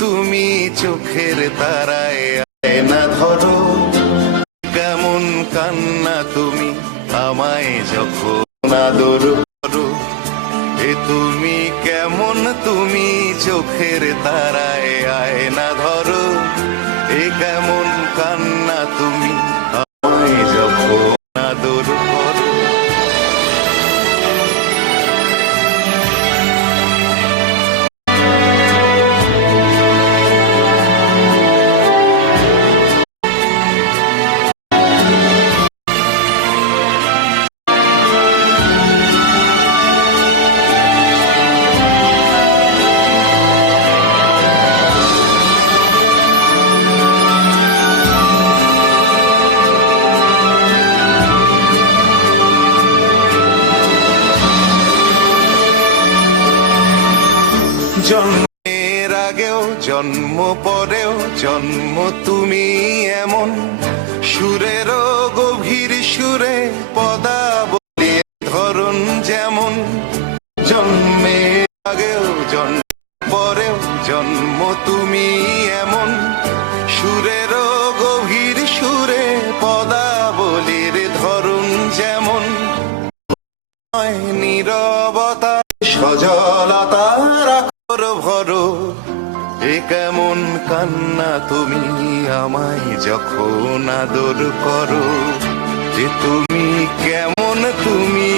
তুমি চোখের তারায় আয়না ধরো, কেমন কান্না তুমি আমায় যখন আদর করো। এ তুমি কেমন, তুমি চোখের তারায় আয়না ধরো, এ কেমন কান্না তুমি আমায় যখন আদর করো। জন্মের আগেও জন্ম পরেও জন্ম তুমি এমন, সুরেরও গভীর সুরে পদাবলী ধরন যেমন। জন্মের আগেও জন্ম পরেও জন্ম তুমি এমন, সুরেরও গভীর সুরে পদাবলীর ধরন যেমন। নীরবতা সজলতা ভরো, এ কেমন কান্না তুমি আমায় যখন আদর করো। যে তুমি কেমন, তুমি